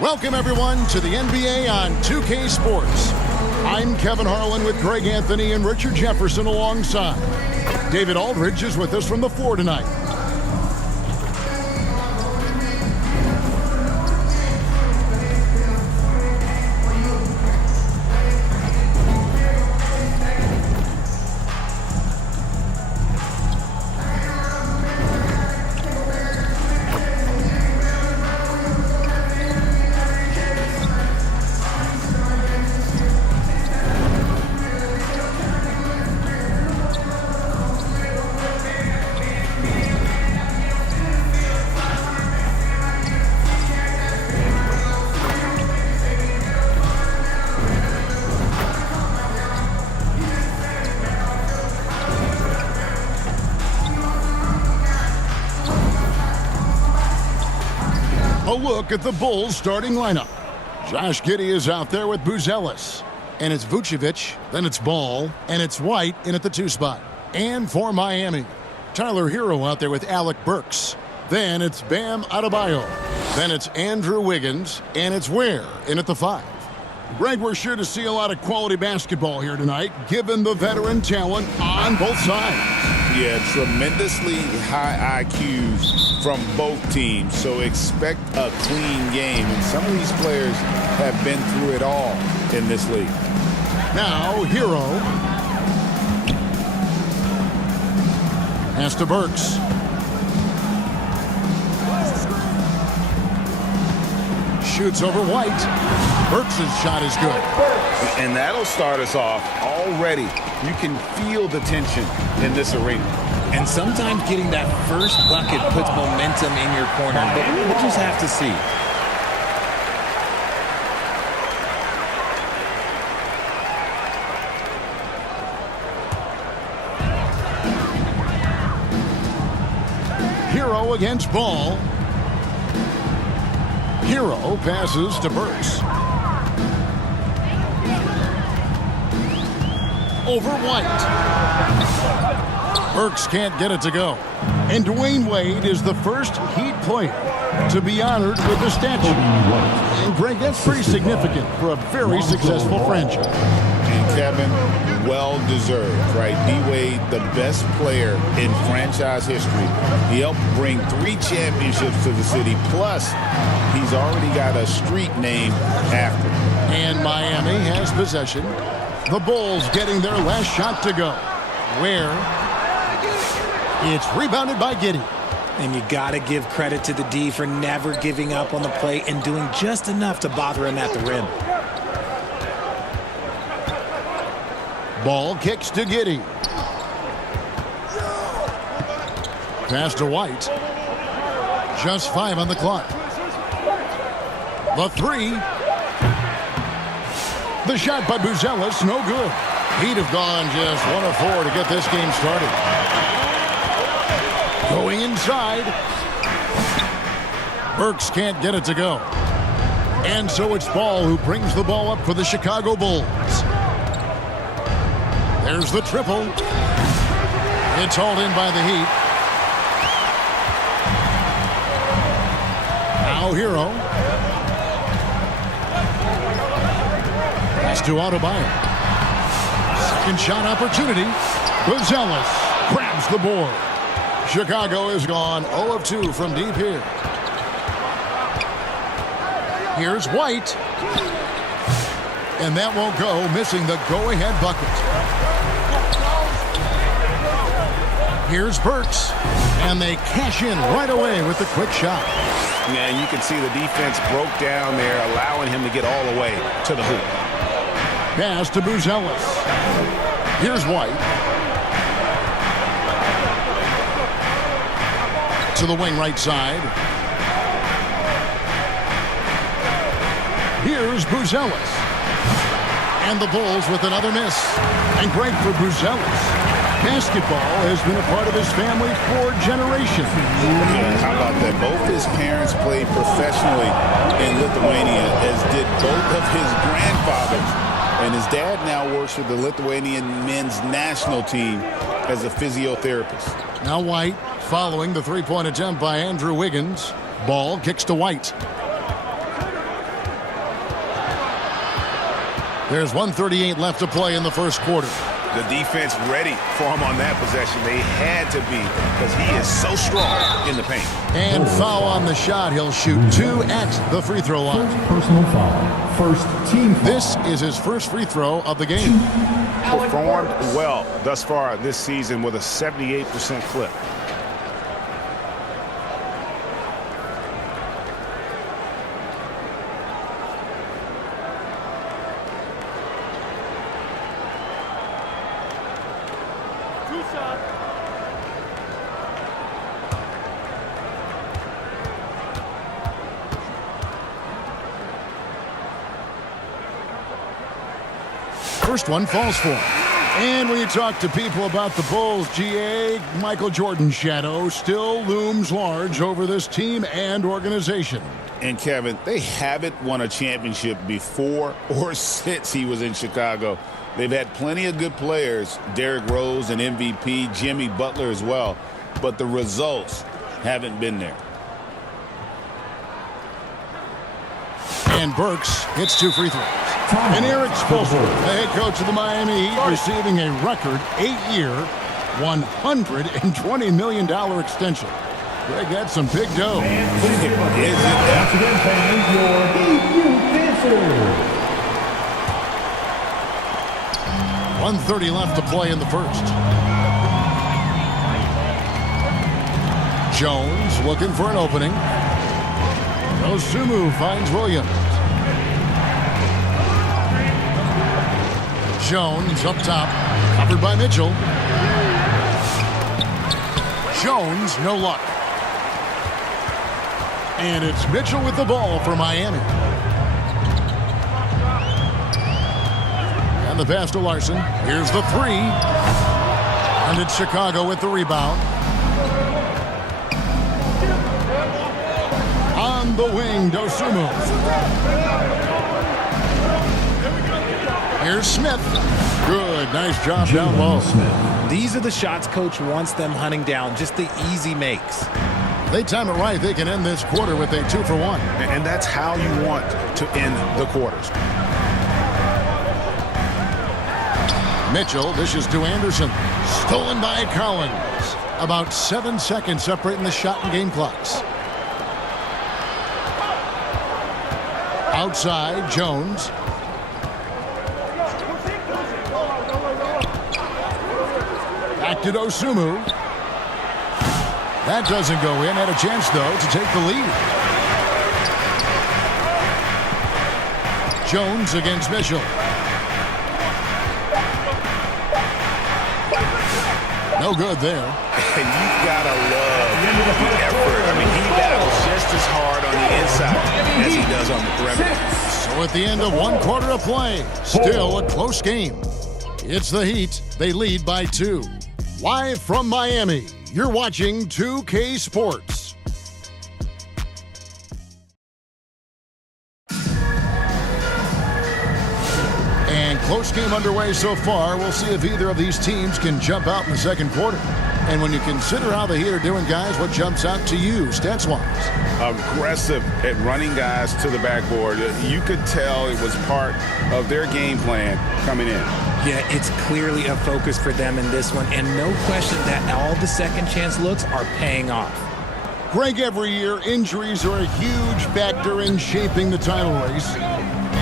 Welcome, everyone, to the NBA on 2K Sports. I'm Kevin Harlan with Greg Anthony and Richard Jefferson alongside. David Aldridge is with us from the floor tonight. A look at the Bulls starting lineup. Josh Giddey is out there with Buzelis. And it's Vucevic, then it's Ball, and it's White in at the 2 spot. And for Miami, Tyler Hero out there with Alec Burks. Then it's Bam Adebayo. Then it's Andrew Wiggins, and it's Ware in at the 5. Greg, we're sure to see a lot of quality basketball here tonight, given the veteran talent on both sides. Yeah, tremendously high IQs from both teams, so expect a clean game. And some of these players have been through it all in this league. Now, Hero. Pass to Burks. Shoots over White. Burks' shot is good. And that'll start us off already. You can feel the tension in this arena. And sometimes getting that first bucket puts momentum in your corner, but we'll just have to see. Hero against Ball. Hero passes to Burks. Over White. Burks can't get it to go. And Dwayne Wade is the first Heat player to be honored with the statue. And Greg, that's pretty significant for a very successful franchise. And Kevin, well deserved, right? D-Wade, the best player in franchise history. He helped bring 3 championships to the city. Plus, he's already got a street named after him. And Miami has possession. The Bulls getting their last shot to go. Where it's rebounded by Giddey. And you got to give credit to the D for never giving up on the play and doing just enough to bother him at the rim. Ball kicks to Giddey. Pass to White. Just 5 on the clock. The 3. The shot by Buzelis, no good. He'd have gone just 1 of 4 to get this game started. Going inside. Burks can't get it to go. And so it's Ball who brings the ball up for the Chicago Bulls. There's the triple. It's hauled in by the Heat. Now Hero. Pass to Adebayo. Second shot opportunity. Buzelis grabs the board. Chicago is gone 0 of 2 from deep here. Here's White. And that won't go, missing the go-ahead bucket. Here's Burks. And they cash in right away with the quick shot. Yeah, and you can see the defense broke down there, allowing him to get all the way to the hoop. Pass to Buzelis. Here's White. To the wing right side. Here's Buzelis. And the Bulls with another miss. And great for Buzelis. Basketball has been a part of his family for generations. How about that? Both his parents played professionally in Lithuania, as did both of his grandfathers. And his dad now works with the Lithuanian men's national team as a physiotherapist. Now White following the three-point attempt by Andrew Wiggins. Ball kicks to White. There's 1:38 left to play in the first quarter. The defense ready for him on that possession. They had to be because he is so strong in the paint. And foul on the shot. He'll shoot 2 at the free throw line. Personal foul. First team foul. This is his first free throw of the game. Performed well thus far this season with a 78% clip. First one falls for him. And when you talk to people about the Bulls, GA, Michael Jordan's shadow still looms large over this team and organization. And Kevin, they haven't won a championship before or since he was in Chicago. They've had plenty of good players, Derrick Rose, an MVP, Jimmy Butler as well, but the results haven't been there. And Burks hits 2 free throws. And Eric Spoelstra, the head coach of the Miami Heat, receiving a record 8-year, $120 million extension. Greg, that's some big dough. Once again, fans, your Heat answer. 1:30 left to play in the first. Jones looking for an opening. Dosunmu finds Williams. Jones up top, covered by Mitchell. Jones, no luck. And it's Mitchell with the ball for Miami. And the pass to Larson. Here's the 3. And it's Chicago with the rebound. On the wing, Dosunmu. Here's Smith. Good, nice job down low. These are the shots coach wants them hunting down, just the easy makes. They time it right, they can end this quarter with a 2 for 1. And that's how you want to end the quarters. Mitchell dishes to Anderson. Stolen by Collins. About 7 seconds separating the shot and game clocks. Outside, Jones. Back to Dosunmu. That doesn't go in. Had a chance, though, to take the lead. Jones against Mitchell. No good there. And you've got to love the effort. I mean, he battles just as hard on the inside as he does on the perimeter. So at the end of 1 quarter of play, still a close game. It's the Heat. They lead by 2. Live from Miami, you're watching 2K Sports. And close game underway so far. We'll see if either of these teams can jump out in the second quarter. And when you consider how the Heat are doing, guys, what jumps out to you, stats-wise? Aggressive at running guys to the backboard. You could tell it was part of their game plan coming in. Yeah, it's clearly a focus for them in this one, and no question that all the second chance looks are paying off. Greg, every year, injuries are a huge factor in shaping the title race.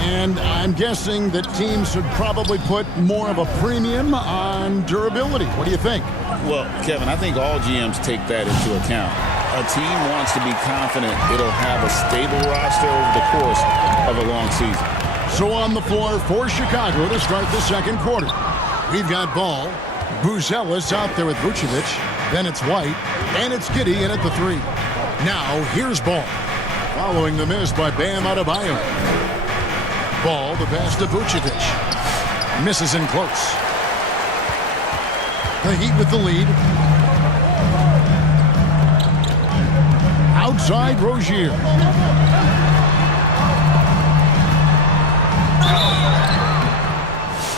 And I'm guessing that teams should probably put more of a premium on durability. What do you think? Well, Kevin, I think all GMs take that into account. A team wants to be confident it'll have a stable roster over the course of a long season. So on the floor for Chicago to start the second quarter. We've got Ball, Buzelis out there with Vucevic, then it's White, and it's Giddey in at the 3. Now here's Ball, following the miss by Bam Adebayo. Ball, the pass to Vucevic. Misses in close. The Heat with the lead. Outside Rozier.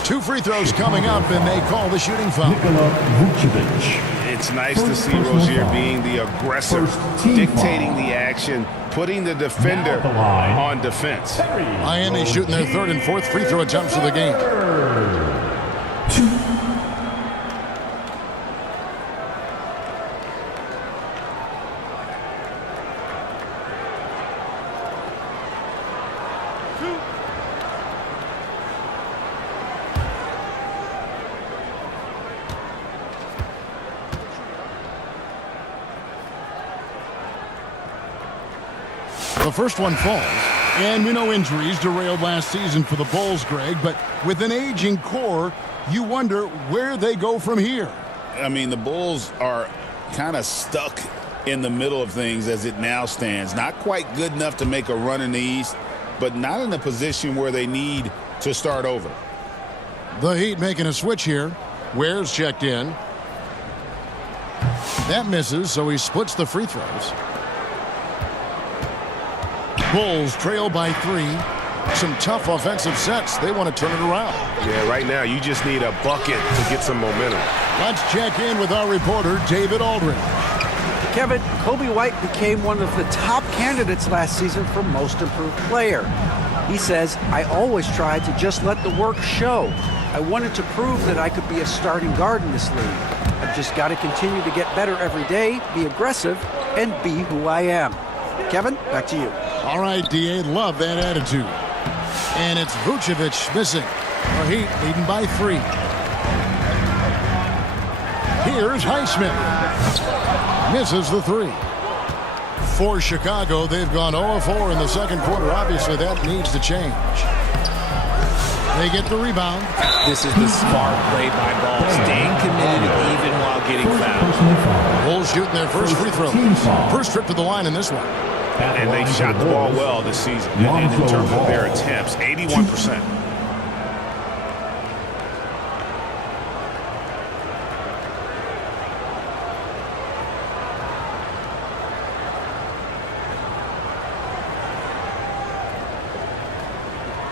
Two free throws coming up, and they call the shooting foul. Nikola Vucevic. It's nice to First see personal Rozier foul. being the aggressor, First team dictating foul. the action, putting the defender Now at the line. on defense. Miami shooting their third and fourth free throw attempts of the game. The first one falls. And we know injuries derailed last season for the Bulls, Greg, but with an aging core, you wonder where they go from here. I mean, the Bulls are kind of stuck in the middle of things as it now stands. Not quite good enough to make a run in the East, but not in a position where they need to start over. The Heat making a switch here. Ware's checked in. That misses, so he splits the free throws. Bulls trail by 3. Some tough offensive sets. They want to turn it around. Yeah, right now you just need a bucket to get some momentum. Let's check in with our reporter, David Aldridge. Kevin, Kobe White became one of the top candidates last season for Most Improved Player. He says, I always tried to just let the work show. I wanted to prove that I could be a starting guard in this league. I've just got to continue to get better every day, be aggressive, and be who I am. Kevin, back to you. All right, D.A., love that attitude. And it's Vucevic missing. The Heat leading by 3. Here's Highsmith. Misses the 3. For Chicago, they've gone 0-4 in the second quarter. Obviously, that needs to change. They get the rebound. This is the smart play by Ball, staying committed even while getting First fouled. personal foul. Bulls shooting their first free throw. Team foul. First trip to the line in this one. At And they line shot for the ball Bulls. well this season. And in terms of their attempts, 81%.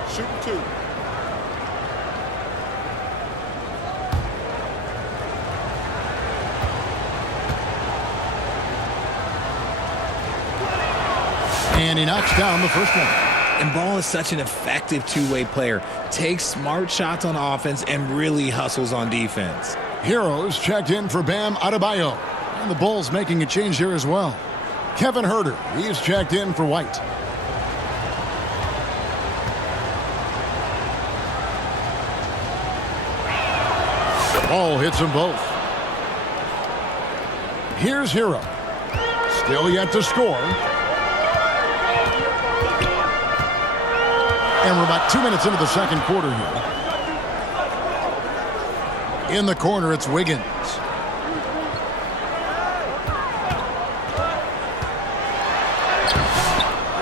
Shooting 2. And he knocks down the first one. And Ball is such an effective two-way player. Takes smart shots on offense and really hustles on defense. Heroes checked in for Bam Adebayo. And the Bulls making a change here as well. Kevin Huerter, he's checked in for White. Ball hits them both. Here's Hero. Still yet to score. And we're about 2 minutes into the second quarter here. In the corner, it's Wiggins.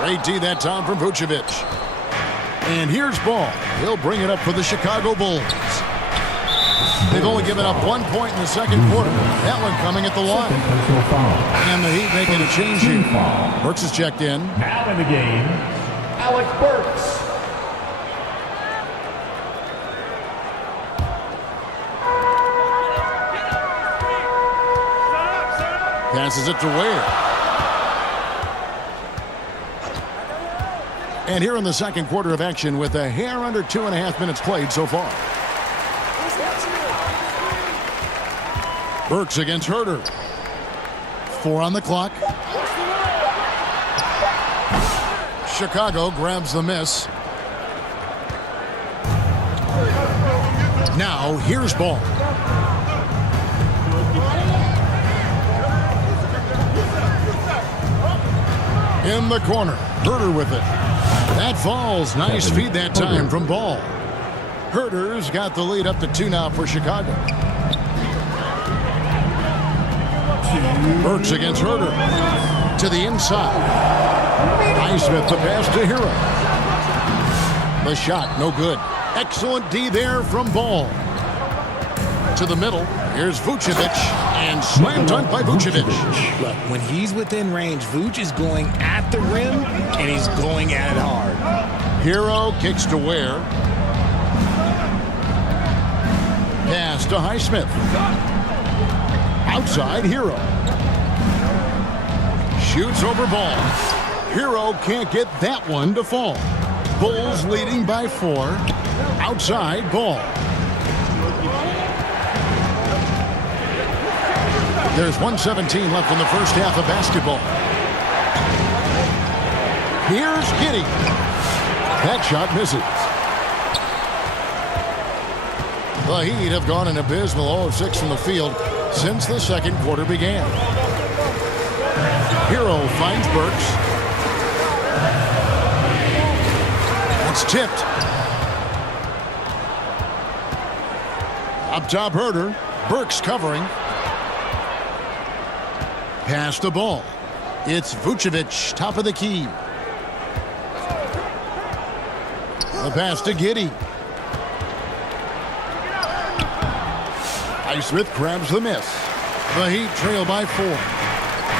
Great D that time from Vucevic. And here's Ball. He'll bring it up for the Chicago Bulls. They've only given up 1 point in the second quarter. That one coming at the line. Second personal foul. And the Heat making a change Team here. foul. Burks is checked in. Now in the game, Alec Burks. Passes it to Ware. And here in the second quarter of action with a hair under 2.5 minutes played so far. Burks against Huerter. 4 on the clock. Chicago grabs the miss. Now here's Ball. In the corner, Huerter with it. That falls. Nice feed that time from Ball. Huerter's got the lead up to 2 now for Chicago. Burks against Huerter. To the inside. Highsmith the pass to Hero. The shot, no good. Excellent D there from Ball. To the middle. Here's Vucevic. And slam dunk by Vucevic. Look, when he's within range, Vooch is going at the rim, and he's going at it hard. Hero kicks to Ware. Pass to Highsmith. Outside, Hero. Shoots over ball. Hero can't get that one to fall. Bulls leading by 4. Outside, Ball. There's 1:17 left in the first half of basketball. Here's Giddey. That shot misses. The Heat have gone an abysmal 0 of 6 from the field since the second quarter began. Hero finds Burks. It's tipped. Up top, Herter. Burks covering. Pass the ball. It's Vucevic, top of the key. The pass to Giddey. Highsmith grabs the miss. The Heat trail by 4.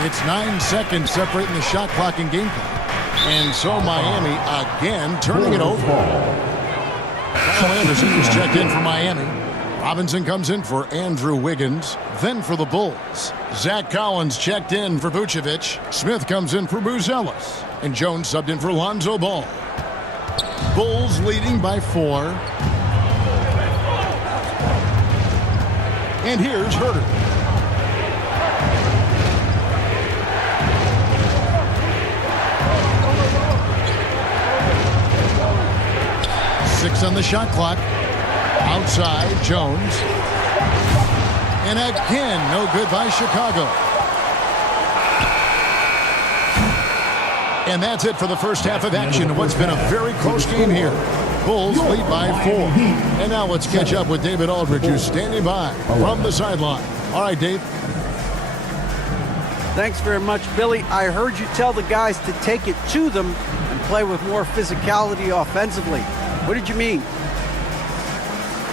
It's 9 seconds separating the shot clock and game clock. And so Miami again turning it over. Kyle Anderson is checked in for Miami. Robinson comes in for Andrew Wiggins. Then for the Bulls, Zach Collins checked in for Vucevic. Smith comes in for Buzelis. And Jones subbed in for Lonzo Ball. Bulls leading by 4. And here's Herter. Six on the shot clock. Outside, Jones. And again, no good by Chicago. And that's it for the first half of action in what's been a very close game here. Bulls lead by 4. And now let's catch up with David Aldridge, who's standing by from the sideline. All right, Dave. Thanks very much, Billy. I heard you tell the guys to take it to them and play with more physicality offensively. What did you mean?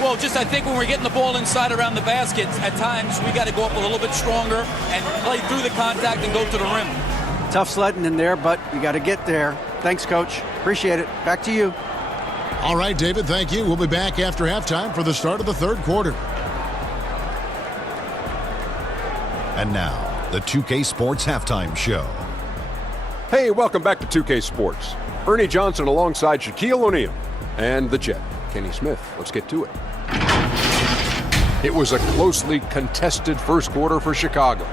Well, just I think when we're getting the ball inside around the basket, at times we got to go up a little bit stronger and play through the contact and go to the rim. Tough sledding in there, but you got to get there. Thanks, Coach. Appreciate it. Back to you. All right, David, thank you. We'll be back after halftime for the start of the third quarter. And now, the 2K Sports Halftime Show. Hey, welcome back to 2K Sports. Ernie Johnson alongside Shaquille O'Neal and the Jet, Kenny Smith. Let's get to it. It was a closely contested first quarter for Chicago,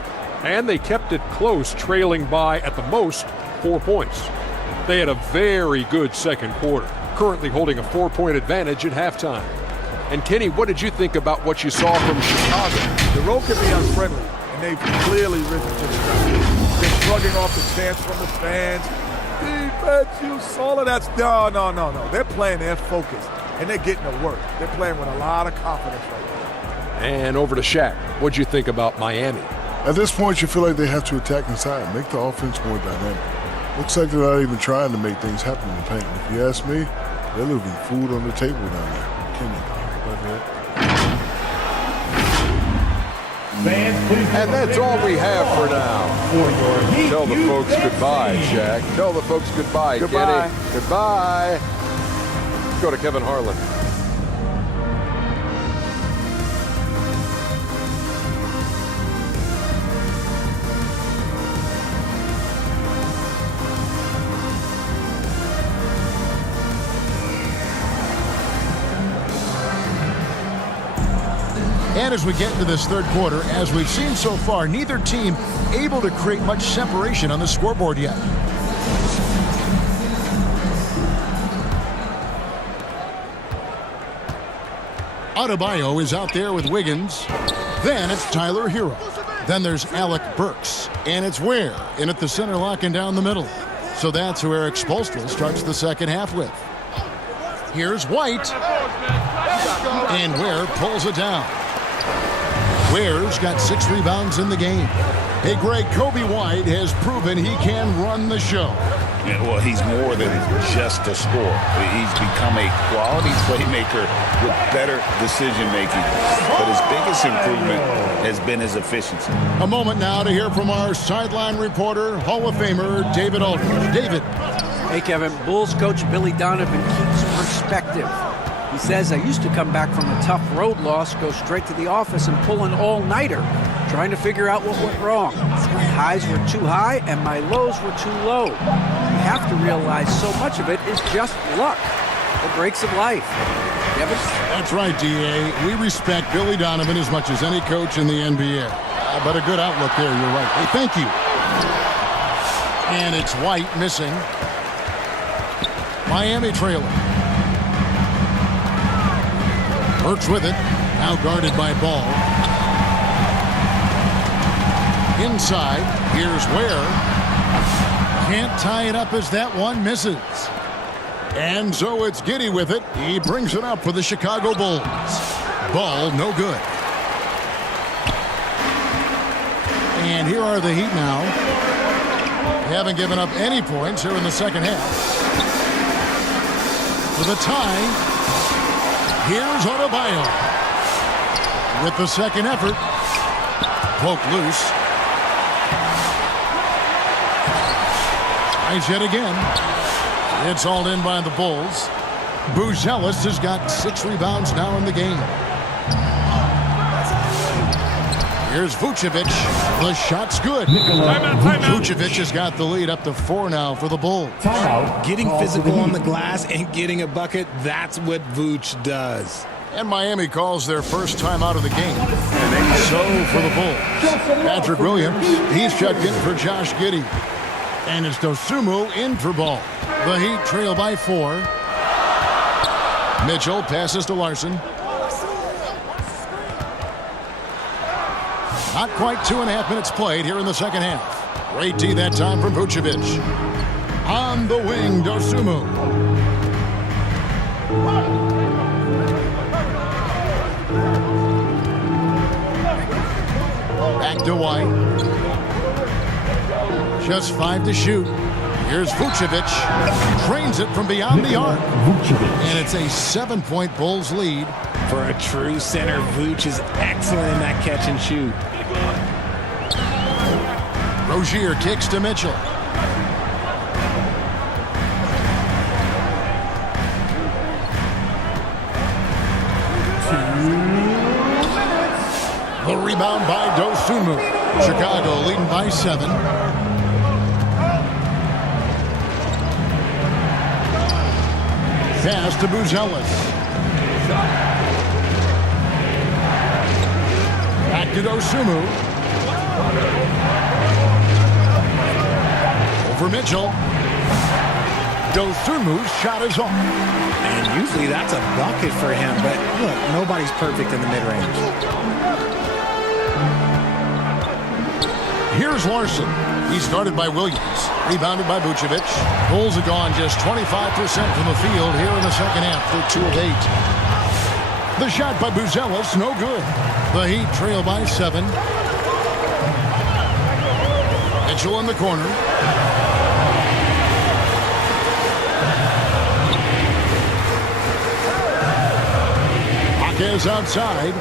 and they kept it close, trailing by, at the most, 4 points. They had a very good second quarter, currently holding a 4-point advantage at halftime. And Kenny, what did you think about what you saw from Chicago? The road can be unfriendly, and they've clearly risen to the top. They're shrugging off the chants from the fans. Defense, you solid. That's no. They're playing their focus, and they're getting to work. They're playing with a lot of confidence right now. And over to Shaq. What'd you think about Miami? At this point, you feel like they have to attack inside, make the offense more dynamic. Looks like they're not even trying to make things happen in the paint. If you ask me, they're leaving food on the table down there. Kenny, how about that? And that's all we have for now. Tell the folks goodbye, Shaq. Tell the folks goodbye, Goodbye. Kenny. Goodbye. Let's go to Kevin Harlan. And as we get into this third quarter, as we've seen so far, neither team able to create much separation on the scoreboard yet. Adebayo is out there with Wiggins. Then it's Tyler Hero. Then there's Alec Burks. And it's Ware in at the center, locking down the middle. So that's who Eric Spoelstra starts the second half with. Here's White. And Ware pulls it down. Ware's got 6 rebounds in the game. Hey, Greg, Kobe White has proven he can run the show. Yeah, well, he's more than just a scorer. He's become a quality playmaker with better decision-making. But his biggest improvement has been his efficiency. A moment now to hear from our sideline reporter, Hall of Famer David Aldridge. David. Hey, Kevin. Bulls coach Billy Donovan keeps perspective. He says, I used to come back from a tough road loss, go straight to the office and pull an all-nighter. trying to figure out what went wrong. My highs were too high and my lows were too low. You have to realize so much of it is just luck. The breaks of life. Kevin? That's right, D.A. We respect Billy Donovan as much as any coach in the NBA. But a good outlook there, you're right. Hey, thank you. And it's White missing. Miami trailing. Burks with it. Now guarded by Ball. Inside. Here's Ware. Can't tie it up as that one misses. And so it's Giddey with it. He brings it up for the Chicago Bulls. Ball, no good. And here are the Heat now. They haven't given up any points here in the second half. For the tie, here's Adebayo. With the second effort, poke loose. Tries yet again. It's hauled in by the Bulls. Buzelis has got 6 rebounds now in the game. Here's Vucevic. The shot's good. Vucevic has got the lead up to 4 now for the Bulls. Getting physical on the glass and getting a bucket, that's what Vooch does. And Miami calls their first time out of the game. So for the Bulls, Patrick Williams, he's checked in for Josh Giddey. And it's Dosunmu in for Ball. The Heat trail by 4. Mitchell passes to Larson. Not quite 2.5 minutes played here in the second half. Great D that time from Vucevic. On the wing, Dosunmu. Back to White. Just 5 to shoot. Here's Vucevic. Trains it from beyond the arc. And it's a 7-point Bulls lead. For a true center, Vooch is excellent in that catch and shoot. Rozier kicks to Mitchell. The rebound by Dosunmu. Chicago leading by 7. Pass to Buzelis. Back to Dosunmu. Over Mitchell. Dosunmu's shot is off. And usually that's a bucket for him, but look, nobody's perfect in the mid-range. Here's Larson. He's guarded by Williams. Rebounded by Vucevic. Bulls have gone just 25% from the field here in the second half. They're 2 of 8. The shot by Buzelis, no good. The Heat trail by 7. Mitchell in the corner. Is outside,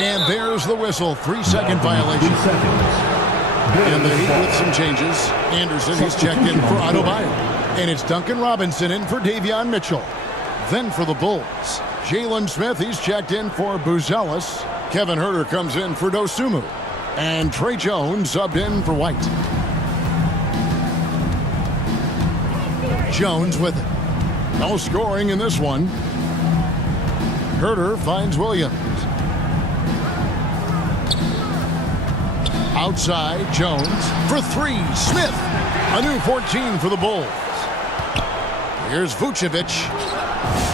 and there's the whistle. 3-second violation. And the Heat with some changes. Anderson is checked in for Adebayo, and it's Duncan Robinson in for Davion Mitchell. Then for the Bulls, Jalen Smith, he's checked in for Buzelis. Kevin Huerter comes in for Dosunmu, and Trey Jones subbed in for White. Jones with it. No scoring in this one. Huerter finds Williams. Outside, Jones for 3. Smith, a new 14 for the Bulls. Here's Vucevic.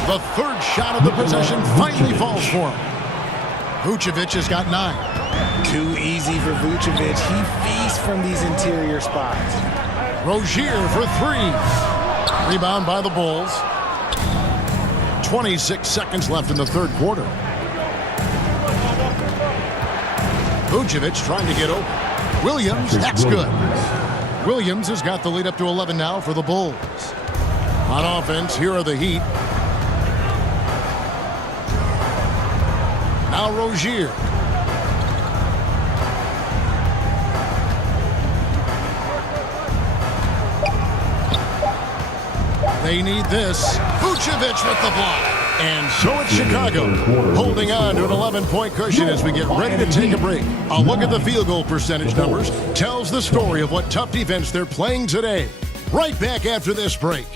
The third shot of the possession finally falls for him. Vucevic has got 9. Too easy for Vucevic. He feasts from these interior spots. Rozier for 3. Rebound by the Bulls. 26 seconds left in the third quarter. Vucevic trying to get open. Williams, that's good. Williams has got the lead up to 11 now for the Bulls. On offense, here are the Heat. Now Rozier. They need this. Vucevic with the block. And so it's Chicago, holding on to an 11-point cushion as we get ready to take a break. A look at the field goal percentage numbers tells the story of what tough defense they're playing today. Right back after this break.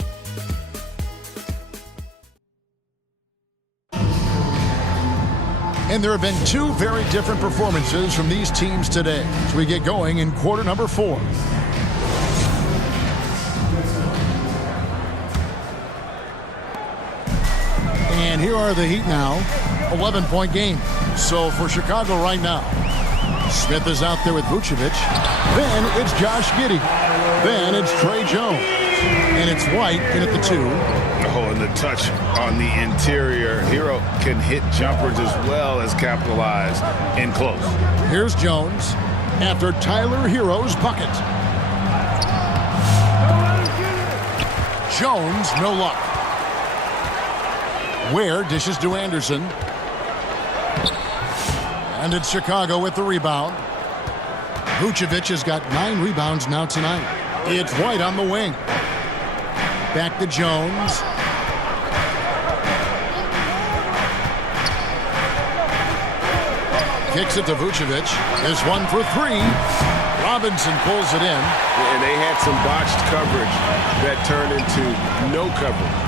And there have been two very different performances from these teams today as we get going in quarter number 4. And here are the Heat now, 11-point game. So for Chicago right now, Smith is out there with Vucevic. Then it's Josh Giddey. Then it's Trey Jones. And it's White in at the 2. Oh, and the touch on the interior. Hero can hit jumpers as well as capitalize in close. Here's Jones after Tyler Hero's bucket. Jones, no luck. Ware dishes to Anderson. And it's Chicago with the rebound. Vucevic has got 9 rebounds now tonight. It's White on the wing. Back to Jones. Kicks it to Vucevic. This one for 3. Robinson pulls it in. And they had some botched coverage that turned into no coverage.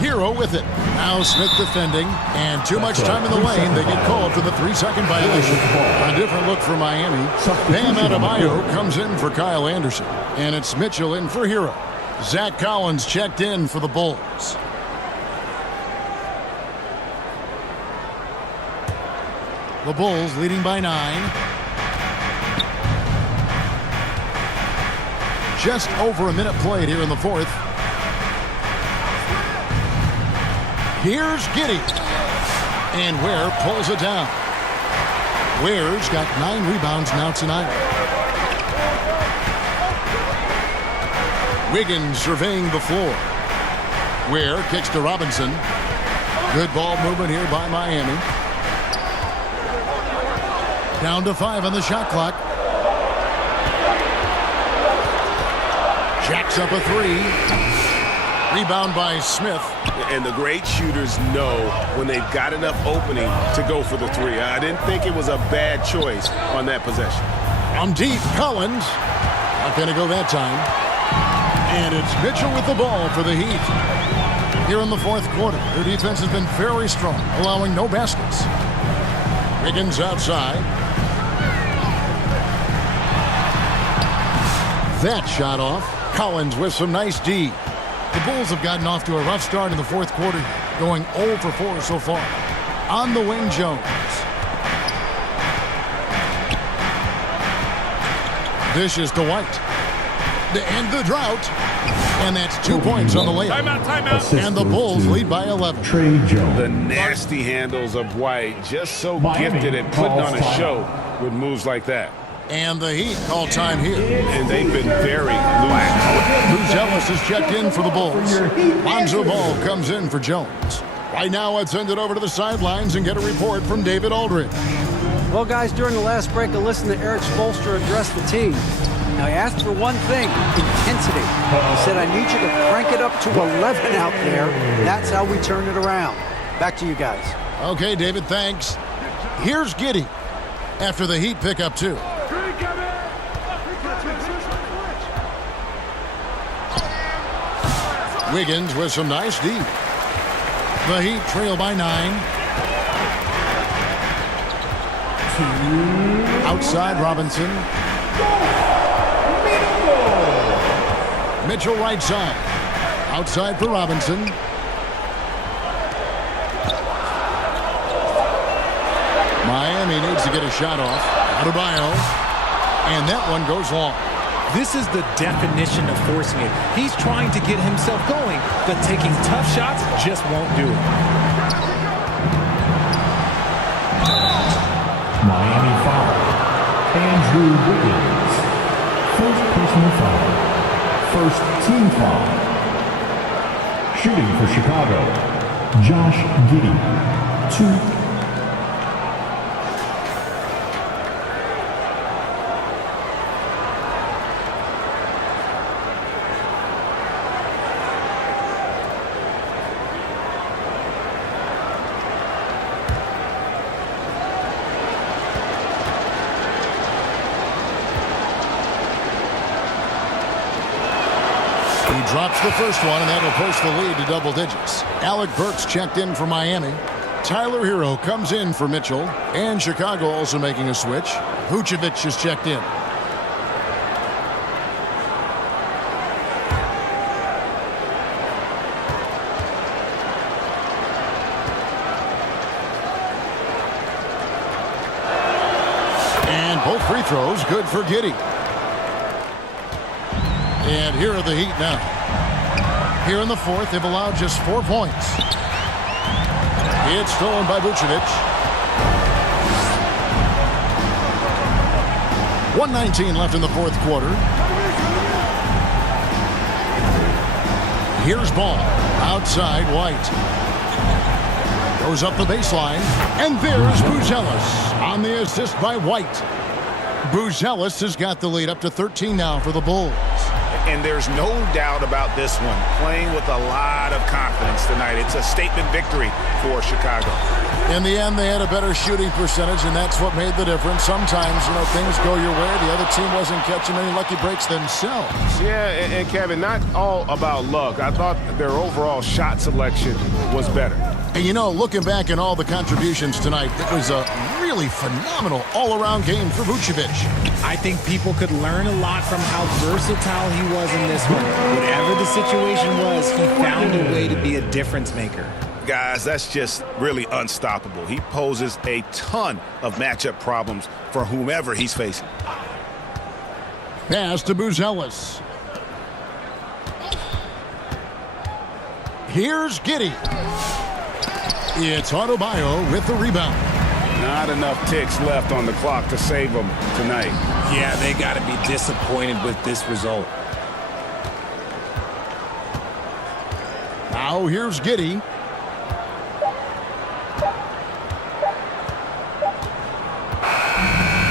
Hero with it. Now Smith defending, and too much time in the lane. They get called for the 3-second violation. A different look for Miami. Bam Adebayo comes in for Kyle Anderson, and it's Mitchell in for Hero. Zach Collins checked in for the Bulls. The Bulls leading by 9. Just over a minute played here in the 4th. Here's Giddey. And Ware pulls it down. Ware's got 9 rebounds now tonight. Wiggins surveying the floor. Ware kicks to Robinson. Good ball movement here by Miami. Down to 5 on the shot clock. Jacks up a 3. Rebound by Smith. And the great shooters know when they've got enough opening to go for the 3. I didn't think it was a bad choice on that possession. I'm deep. Collins. Not going to go that time. And it's Mitchell with the ball for the Heat. Here in the 4th quarter, their defense has been very strong, allowing no baskets. Wiggins outside. That shot off. Collins with some nice D. The Bulls have gotten off to a rough start in the 4th quarter, going 0 for 4 so far. On the wing, Jones. Dishes to White. To end the drought. And that's 2 points on the layup. Timeout. And the Bulls lead by 11. Trey Jones. The nasty handles of White, just so Miami gifted at putting on a calls show with moves like that. And the Heat call time here. And they've been very loose. Buzelis is checked in for the Bulls. Lonzo Ball comes in for Jones. Right now, let's send it over to the sidelines and get a report from David Aldridge. Well, guys, during the last break, I listened to Eric Spoelstra address the team. Now, he asked for one thing, intensity. He said, I need you to crank it up to 11 out there. That's how we turn it around. Back to you guys. Okay, David, thanks. Here's Giddey after the Heat pick up 2. Wiggins with some nice D. The Heat trail by 9. Outside Robinson. Mitchell right side. Outside for Robinson. Miami needs to get a shot off. Adebayo. And that one goes long. This is the definition of forcing it. He's trying to get himself going, but taking tough shots just won't do it. Miami foul. Andrew Wiggins. First personal foul. First team foul. Shooting for Chicago, Josh Giddey. 2. Drops the first one, and that'll push the lead to double digits. Alec Burks checked in for Miami. Tyler Hero comes in for Mitchell. And Chicago also making a switch. Vucevic is checked in. And both free throws good for Giddey. And here are the Heat now. Here in the fourth, they've allowed just 4 points. It's stolen by Vucevic. 1:19 left in the fourth quarter. Here's Ball. Outside, White. Goes up the baseline. And there's Buzelis on the assist by White. Buzelis has got the lead up to 13 now for the Bulls. And there's no doubt about this one. Playing with a lot of confidence tonight. It's a statement victory for Chicago. In the end, they had a better shooting percentage, and that's what made the difference. Sometimes, things go your way. The other team wasn't catching any lucky breaks themselves. Yeah, and Kevin, not all about luck. I thought their overall shot selection was better. And looking back at all the contributions tonight, it was a really phenomenal all-around game for Vucevic. I think people could learn a lot from how versatile he was in this one. Whatever the situation was, he found a way to be a difference maker. Guys, that's just really unstoppable. He poses a ton of matchup problems for whomever he's facing. Pass to Buzelis. Here's Giddey. It's Adebayo with the rebound. Not enough ticks left on the clock to save them tonight. Yeah, they got to be disappointed with this result. Now here's Giddey.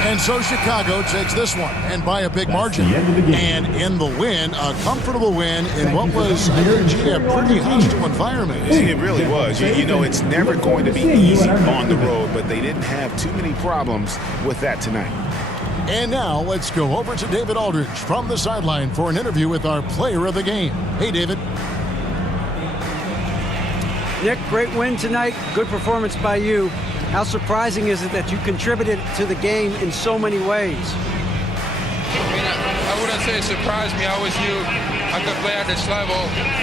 And so Chicago takes this one, and by a big margin. And in the win, a comfortable win in what was a pretty hostile environment. It really was. It's never going to be easy on the road, but they didn't have too many problems with that tonight. And now let's go over to David Aldridge from the sideline for an interview with our player of the game. Hey, David. Nick, great win tonight. Good performance by you. How surprising is it that you contributed to the game in so many ways? I wouldn't say it surprised me. I always knew I could play at this level,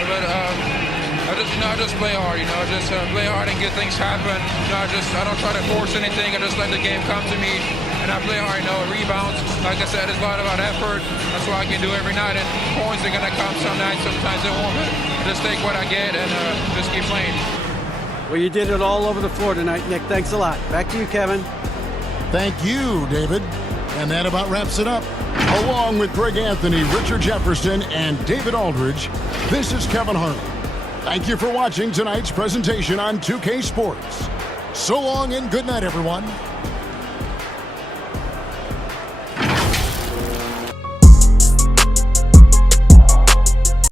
but I just play hard. Just play hard and get things happen. I don't try to force anything. I just let the game come to me, and I play hard. Rebounds. Like I said, it's a lot about effort. That's what I can do every night. And points are gonna come some nights. Sometimes they won't. But just take what I get and just keep playing. Well, you did it all over the floor tonight, Nick. Thanks a lot. Back to you, Kevin. Thank you, David. And that about wraps it up. Along with Greg Anthony, Richard Jefferson, and David Aldridge, this is Kevin Harlan. Thank you for watching tonight's presentation on 2K Sports. So long and good night, everyone.